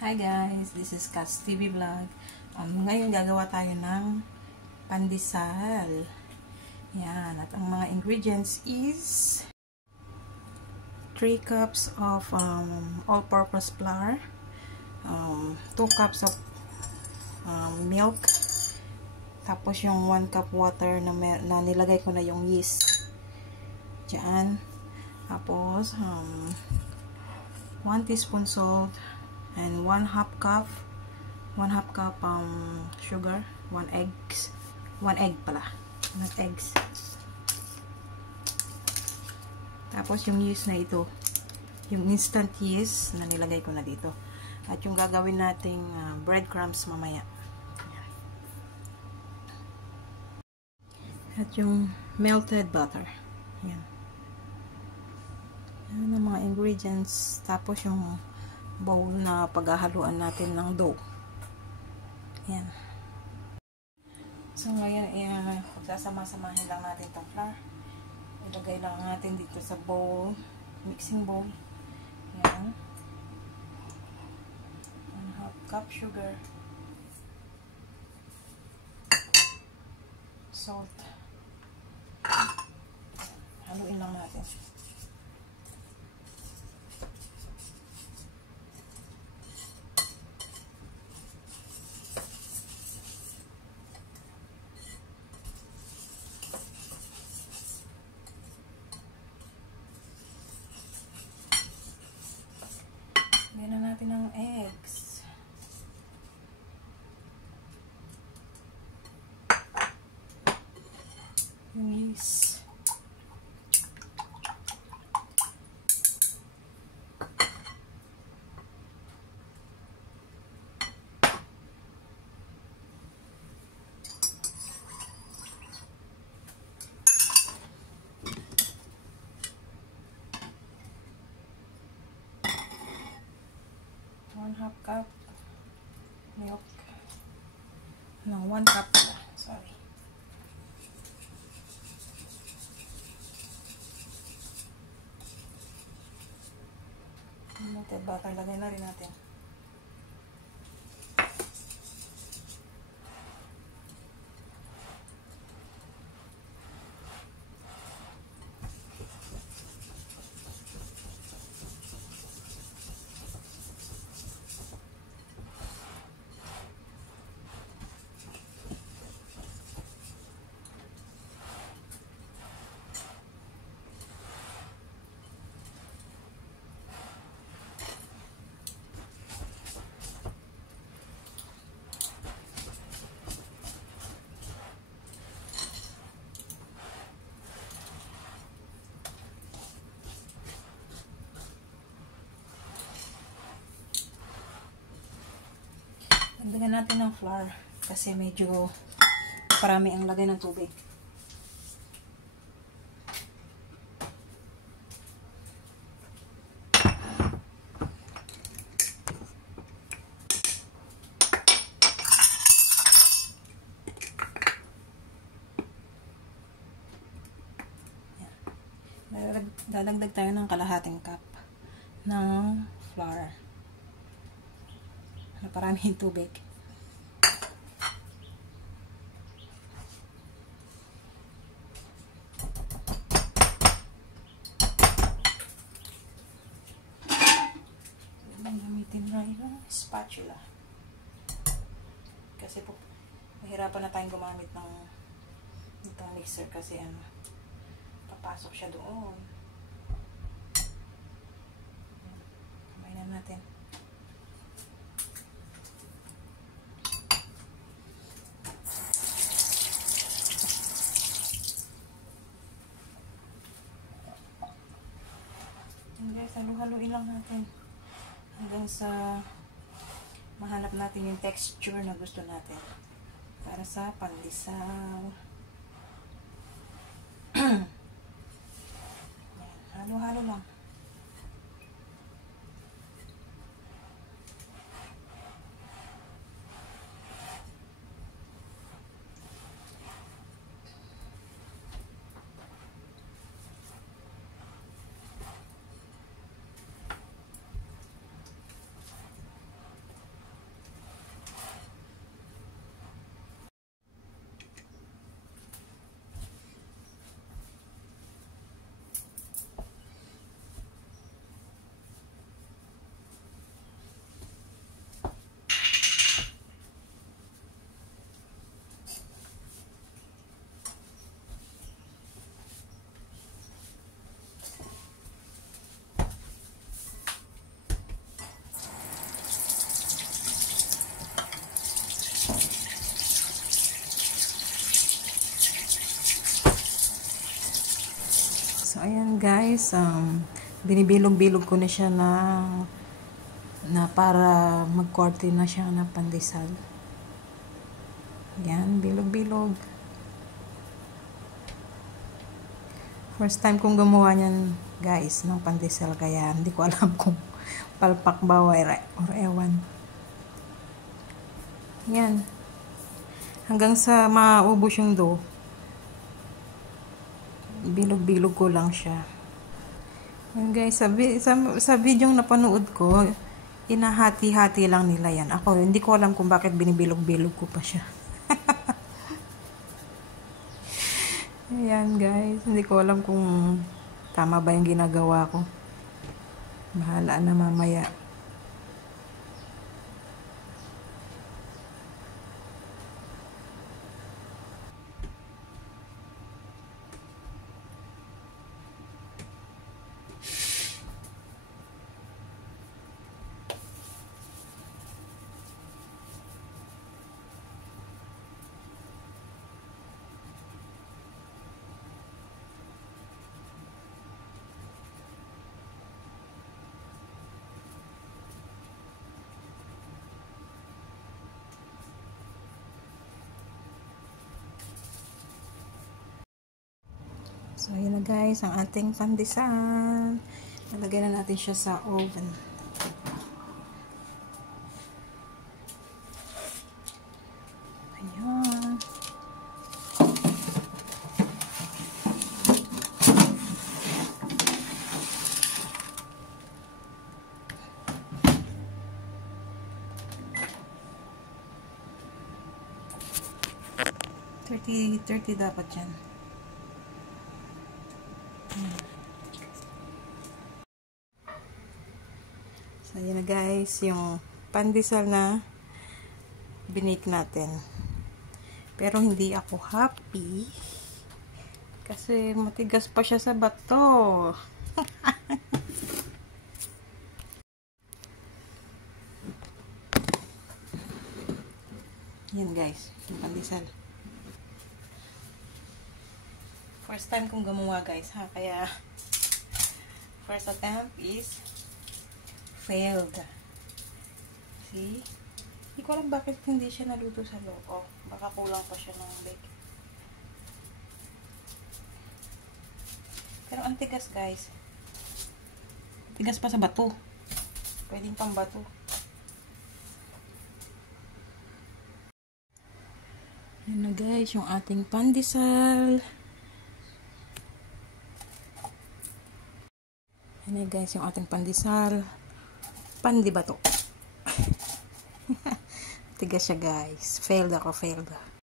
Hi guys, this is Kat's TV Vlog. Ngayon gagawa tayo ng pandesal. Yan, at ang mga ingredients is 3 cups of all-purpose flour, 2 cups of milk, tapos yung 1 cup water na nilagay ko na yung yeast. Diyan. Tapos 1 teaspoon salt, and 1/2 cup sugar, 1 egg pala, 1 eggs. Tapos yung yeast na ito, yung instant yeast na nilagay ko na dito, at yung gagawin nating breadcrumbs mamaya. At yung melted butter. Yan. Yan ang mga ingredients. Tapos yung bowl na paghahaluan natin ng dough. Yan. So ngayon, pagsasama-samahin lang natin itong flour. Ilagay lang natin dito sa bowl, mixing bowl. Yan. 1/2 cup sugar, salt. Haluin lang natin. Lagyan na natin ng eggs. Yung yeast. Half cup milk. No, 1 cup. Sorry. Melted butter. Lagay na rin natin. Lagyan natin ng flour kasi medyo parami ang lagay ng tubig. Dadagdag tayo ng kalahating cup ng flour na paraming tubig. Gamitin na yung spatula kasi po mahirapan na tayong gumamit ng mixer kasi papasok siya doon. Kamay na natin. Guys, halu-haluin lang natin hanggang sa mahanap natin yung texture na gusto natin para sa pandesal. Halo-halo lang. guys, binibilog-bilog ko na siya na para mag-korte na siya na pandesal. Yan, bilog-bilog. First time kong gumawa niyan, guys, ng pandesal, kaya hindi ko alam kung palpak ba or ewan. Yan. Hanggang sa maubos yung dough, bilog-bilog ko lang siya. Yan guys, sa video napanood ko, inahati-hati lang nila yan. Ako, hindi ko alam kung bakit binibilog-bilog ko pa siya. Ayan guys, hindi ko alam kung tama ba yung ginagawa ko. Bahala na mamaya. So, yun na guys, ang ating pandesal. Nalagay na natin siya sa oven. Ayan. $30 dapat yan. So, yun na guys, yung pandesal na binake natin. Pero hindi ako happy kasi matigas pa siya sa bato. Yan guys, yung pandesal. First time kong gumawa guys, ha? Kaya first attempt is failed. See? Hindi ko alam bakit hindi siya naluto sa loob. Oh, baka kulang pa siya ng bake. Pero ang tigas guys. Tigas pa sa bato. Pwedeng pang bato. Yan na guys, yung ating pandesal. Yan na guys, yung ating pandesal. Pandi bato. Tigas siya guys. Failed ako, failed.